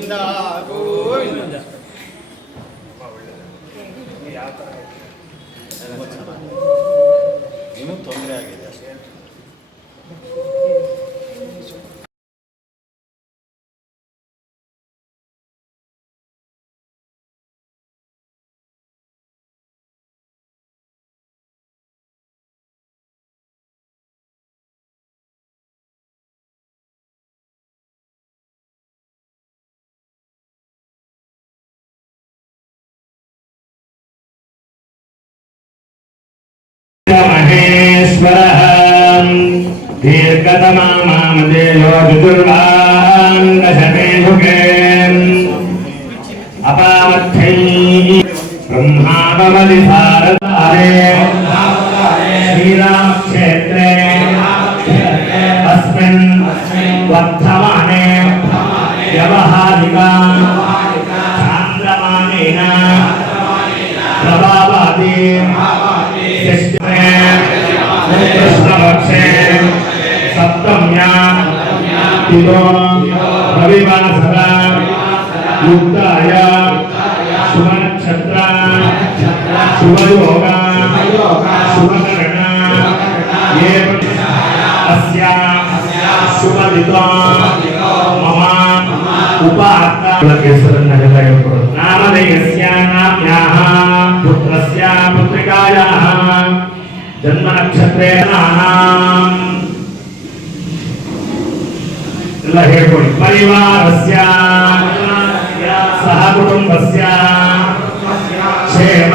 고인다. 고인다 దీర్ఘతమామామదేలో దుర్వాంగమే సుఖే అపామర్థై బ్రహ్మావతి భారతారే శ్రీరామక్షేత్రే అస్మిన్ వర్ధమానే వ్యవహారికా చాంద్రమానేన ప్రభావాది కృష్ణవక్షే అంతమ్యా ఇదో రవివాసర ముక్తాయ శుభనక్షత్ర శుభయోగ శుభకరణ ఏ అస్య శుభదితో మమ ఉపాత్త కేసరం నగలయకూడదు నామధేయస్య నామ్యాహ పుత్రస్య పుత్రికాయాహ ಎಲ್ಲ ಹೇಳ್ಕೊಳ್ಳಿ ಪರಿವಾರಸ್ಯ ಸಹ ಕುಟುಂಬಸ್ಯ ಕ್ಷೇಮ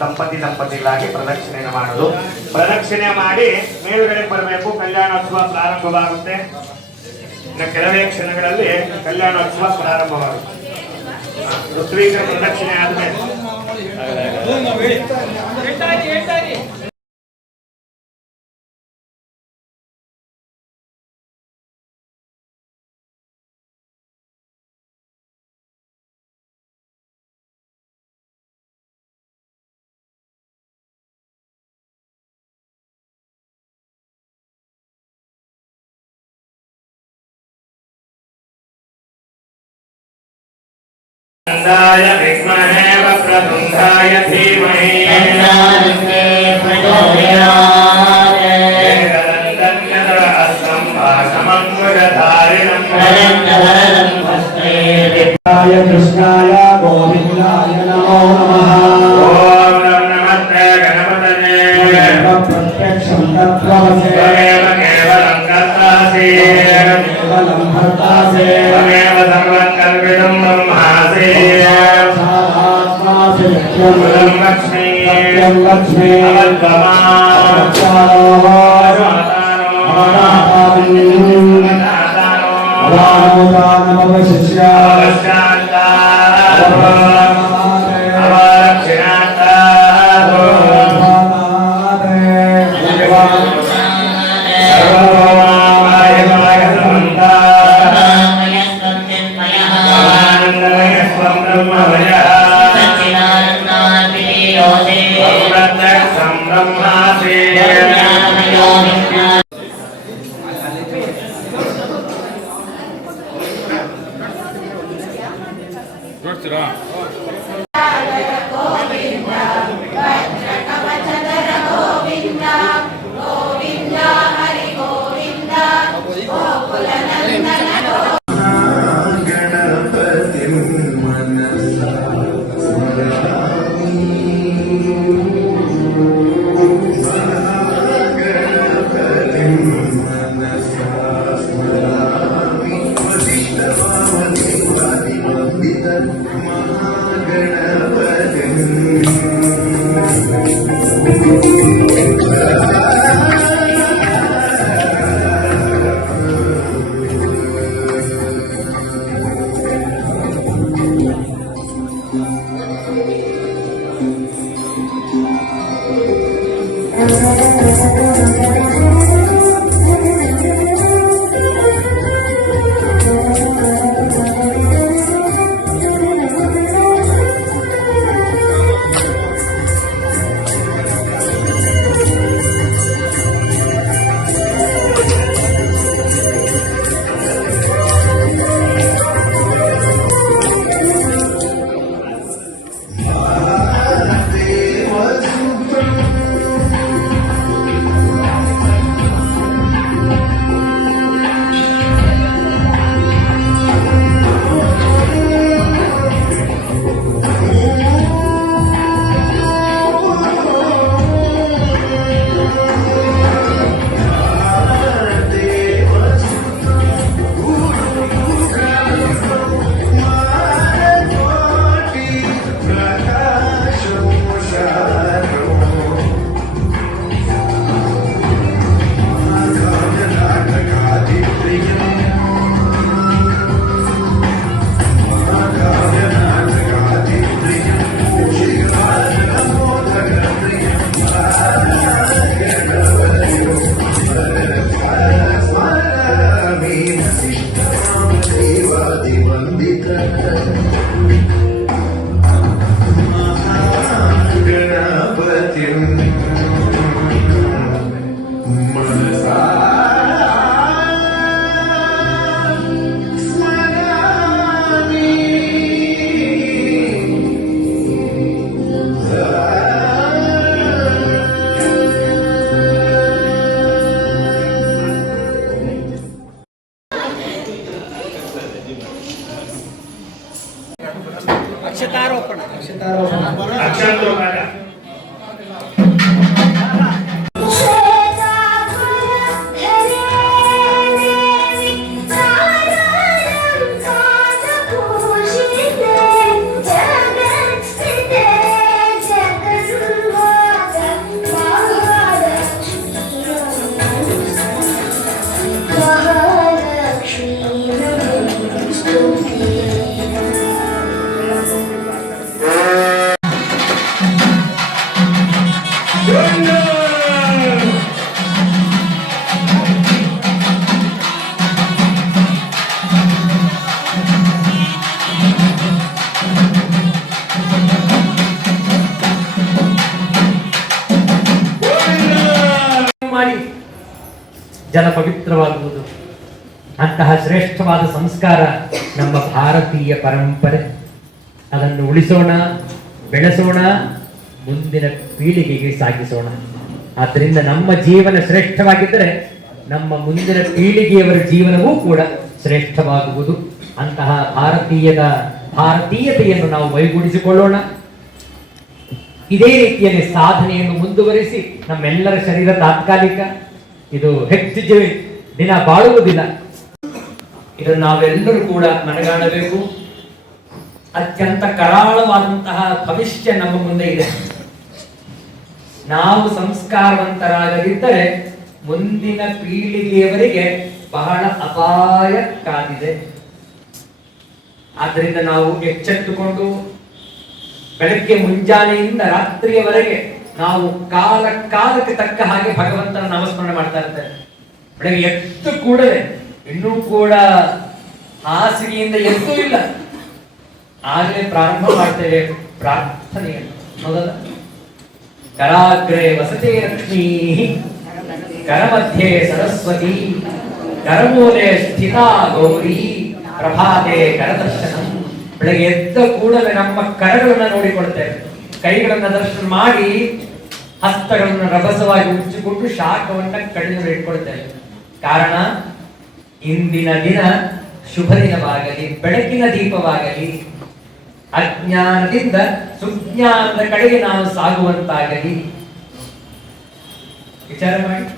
ದಂಪತಿ ದಂಪತಿಗಳಾಗಿ ಪ್ರದಕ್ಷಿಣೆ ಮಾಡೋದು. ಪ್ರದಕ್ಷಿಣೆ ಮಾಡಿ ಮೇಲುಗಡೆ ಬರಬೇಕು ಕಲ್ಯಾಣೋತ್ಸವ ಪ್ರಾರಂಭವಾಗುತ್ತೆ. ಇನ್ನು ಕೆಲವೇ ಕ್ಷಣಗಳಲ್ಲಿ ಕಲ್ಯಾಣೋತ್ಸವ ಪ್ರಾರಂಭವಾಗುತ್ತೆ. ಋತ್ವೀಕರ ಋತ್ವಿಕ ಪ್ರದಕ್ಷಿಣೆ ಆದ್ಮೇಲೆ. नन्दाय विद्महे वक्रतुण्डाय धीमहि कृष्णाय Amén. ಜಲ ಪವಿತ್ರವಾಗುವುದು ಅಂತಹ ಶ್ರೇಷ್ಠವಾದ ಸಂಸ್ಕಾರ ನಮ್ಮ ಭಾರತೀಯ ಪರಂಪರೆ. ಅದನ್ನು ಉಳಿಸೋಣ, ಬೆಳೆಸೋಣ, ಮುಂದಿನ ಪೀಳಿಗೆಗೆ ಸಾಗಿಸೋಣ. ಆದ್ದರಿಂದ ನಮ್ಮ ಜೀವನ ಶ್ರೇಷ್ಠವಾಗಿದ್ದರೆ ನಮ್ಮ ಮುಂದಿನ ಪೀಳಿಗೆಯವರ ಜೀವನವೂ ಕೂಡ ಶ್ರೇಷ್ಠವಾಗುವುದು. ಅಂತಹ ಭಾರತೀಯದ ಭಾರತೀಯತೆಯನ್ನು ನಾವು ಮೈಗೂಡಿಸಿಕೊಳ್ಳೋಣ ಇದೇ ರೀತಿಯಲ್ಲಿ ಸಾಧನೆಯನ್ನು ಮುಂದುವರಿಸಿ ನಮ್ಮೆಲ್ಲರ ಶರೀರ ತಾತ್ಕಾಲಿಕ. ಇದು ಹೆಚ್ಚು ದಿನ ಬಾಳುವುದಿಲ್ಲ. ಇದನ್ನು ನಾವೆಲ್ಲರೂ ಕೂಡ ಮನಗಾಣಬೇಕು. ಅತ್ಯಂತ ಕರಾಳವಾದಂತಹ ಭವಿಷ್ಯ ನಮ್ಮ ಮುಂದೆ ಇದೆ. ನಾವು ಸಂಸ್ಕಾರವಂತರಾಗದಿದ್ದರೆ ಮುಂದಿನ ಪೀಳಿಗೆಯವರಿಗೆ ಬಹಳ ಅಪಾಯ ಕಾದಿದೆ. ಆದ್ದರಿಂದ ನಾವು ಎಚ್ಚೆತ್ತುಕೊಂಡು ಬೆಳಗ್ಗೆ ಮುಂಜಾನೆಯಿಂದ ರಾತ್ರಿಯವರೆಗೆ ನಾವು ಕಾಲ, ಕಾಲಕ್ಕೆ ತಕ್ಕ ಹಾಗೆ ಭಗವಂತನ ನಾಮಸ್ಮರಣೆ ಮಾಡ್ತಾ ಇರ್ತೇವೆ ಬೆಳಗ್ಗೆ ಎದ್ದು ಕೂಡಲೇ, ಇನ್ನೂ ಕೂಡ ಹಾಸಿಗೆಯಿಂದ ಎದ್ದು ಇಲ್ಲ. ಆಗಲೇ ಪ್ರಾರಂಭ ಮಾಡ್ತೇವೆ ಪ್ರಾರ್ಥನೆಯನ್ನು. ಹೌದಲ್ಲ? ಕರಾಗ್ರೆ ವಸತಿ ಲಕ್ಷ್ಮೀ. ಕರಮಧ್ಯೆ ಸರಸ್ವತಿ. ಕರಮೂಲೆ ಸ್ಥಿತ ಗೌರಿ. ಪ್ರಭಾತೆ ಕರದರ್ಶನ. ಬೆಳಗ್ಗೆ ಎದ್ದ ಕೂಡಲೇ ನಮ್ಮ ಕರಗಳನ್ನ ನೋಡಿಕೊಳ್ತೇವೆ. ಕೈಗಳನ್ನ ದರ್ಶನ ಮಾಡಿ ಹಸ್ತಗಳನ್ನು ರಭಸವಾಗಿ ಉಚ್ಚಿಕೊಂಡು ಶಾಖವನ್ನ ಕಡಿಮೆ ಇಟ್ಕೊಳ್ತೇವೆ. ಕಾರಣ, ಇಂದಿನ ದಿನ ಶುಭ ದಿನವಾಗಲಿ ಬೆಳಕಿನ ದೀಪವಾಗಲಿ, ಅಜ್ಞಾನದಿಂದ ಸುಜ್ಞಾನದ ಕಡೆಗೆ ನಾವು ಸಾಗುವಂತಾಗಲಿ. ವಿಚಾರ ಮಾಡಿ.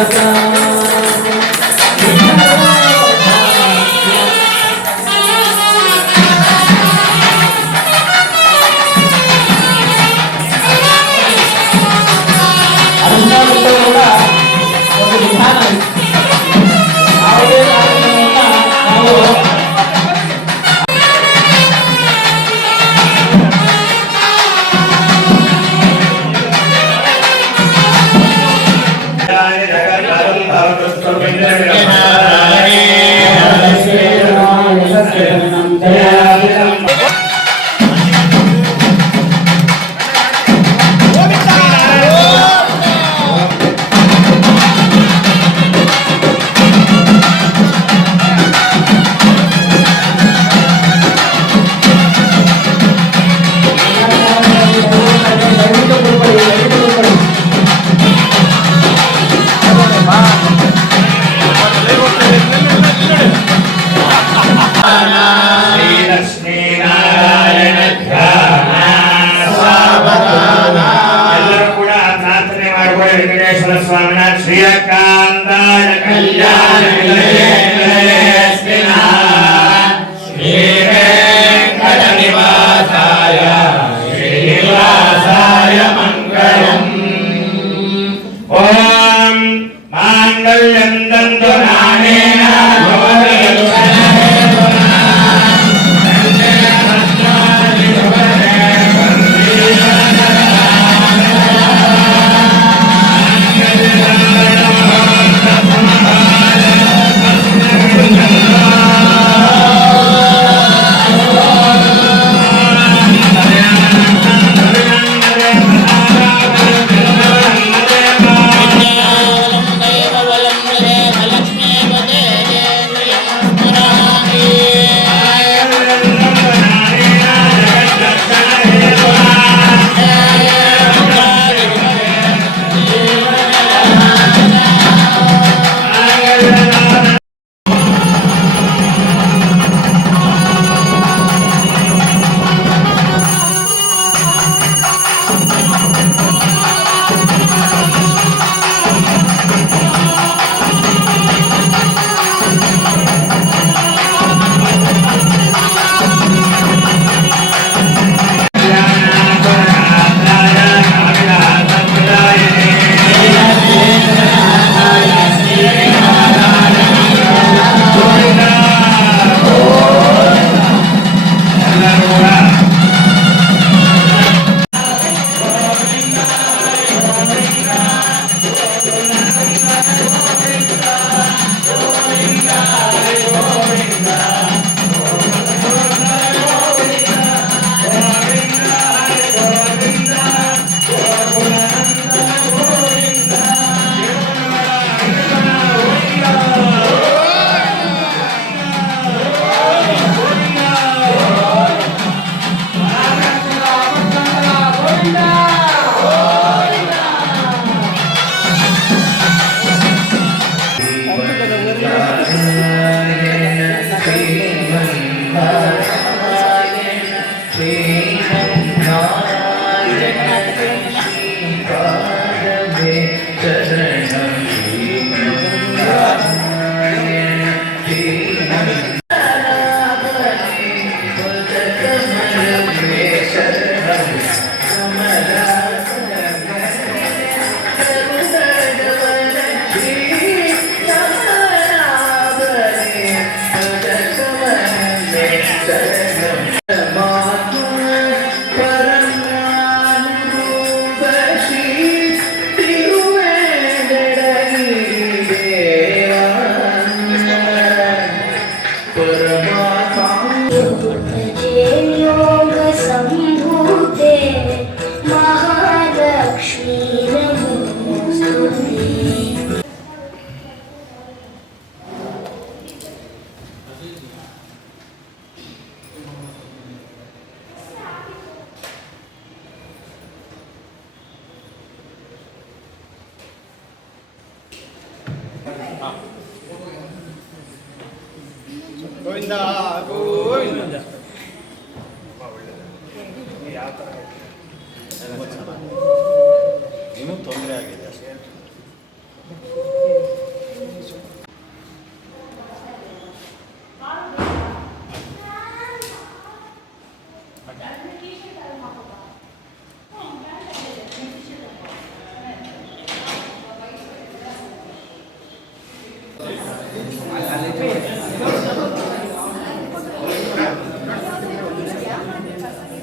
Ramadan దండంతో నానేనా?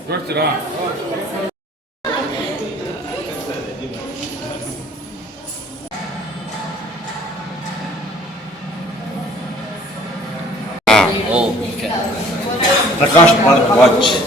Brush it off. Oh, okay. Prakash watch.